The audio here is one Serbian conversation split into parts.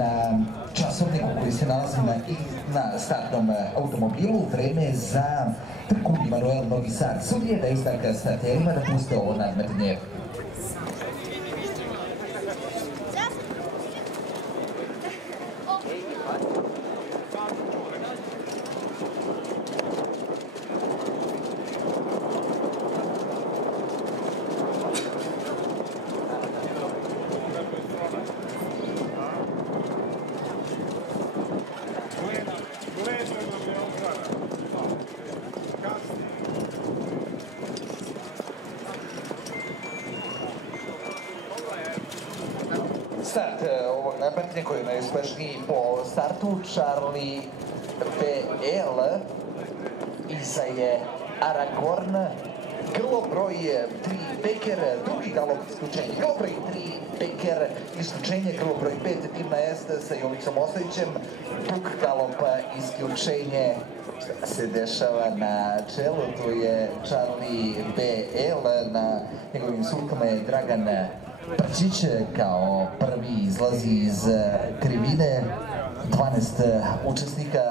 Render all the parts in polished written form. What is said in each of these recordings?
na časovniku koji se nalazi na startnom automobilu. Vreme za trku Emanuel Novi Sad. Sudije da izdanka starterima da puste ovo nadmetanje. Start ovog nadmetanja koji je najuspešniji po startu, Charlie BL, iza je Aragorn, grlo broj 3 Becker, drugi galop isključenje, grlo broj 3 Becker, isključenje, grlo broj 5 Dimna Est sa Jovicom Ostojićem, dug galop isključenje. Šta se dešava na čelu, tu je Charlie BL, na njegovim sulkama je Dragan Prčić kao prvi izlazi iz krivine, 12 učesnika.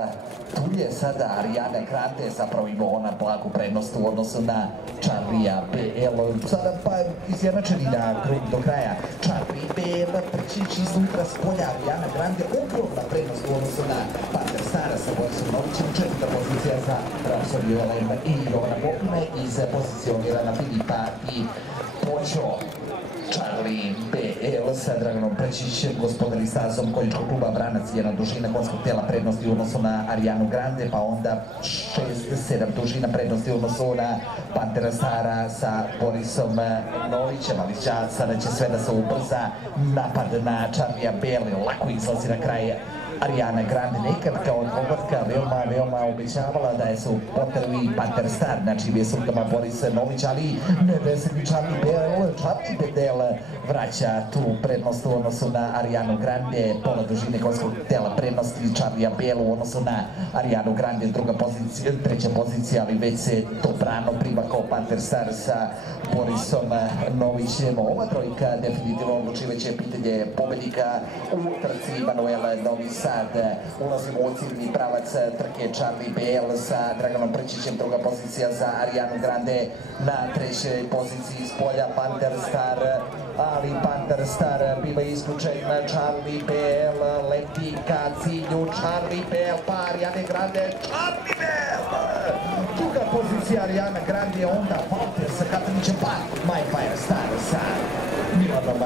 Tu je sada Ariana Grande, zapravo ima ona blagu prednost u odnosu na Charlie BL. Sada pa izjednačeni na krug do kraja. Charlie BL, Prčić iznutra s polja, Ariana Grande ogromna prednost u odnosu na Panter Stara sa Borisom Novićem. Četvrta pozicija za Rapsodiju Elem i Jovana Bopine, iz pozicionirana Filipa i Poćo. Charlie BL sa Draganom Prčićem, gospodari stazom konjičkog kluba Vranac, jedna dužina konjskog tela prednosti u odnosu na Arijanu Grande, pa onda 6-7 dužina prednosti u odnosu na Pantera Stara sa Borisom Novićem, ali sada će sve da se ubrza. Napad na Charlie BL, lako izlazi na kraj Arijana Grande, nekad kao odgovorka veoma obećavala da je su potrebi Panter Star, znači vjesukama Boris Nović, ali neveseli Charlie BL vraća tu prednost u odnosu na Arijanu Grande, pola dužine konjskog tela prednosti Charlie BL u odnosu na Arijanu Grande, treća pozicija, ali već se dobrano prima kao Panter Star sa Borisom Novićem. Ova trojka definitivno odlučivaće pitanje pobednika u trci Emanuel Novi Sad. Ulazimo u ciljni pravac trke, Charlie BL sa Draganom Prčićem, druga pozicija za Arijanu Grande, na trećoj poziciji iz polja Panter Star, ali Panter Star biva isključen. Charlie BL leti ka cilju, Charlie BL pa Arijane Grande, Charlie BL druga pozicija Arijana Grande, onda Panter sa Katanićem, pa Majfire Star sa Milanom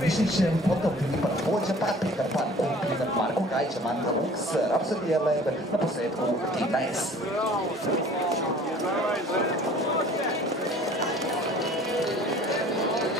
Višićem, potom Filipa Pođa, pa Petar Pan Kupin, Marko Gajića, Manta Lux, Rapsodija Elem, na posledku Dimna Est.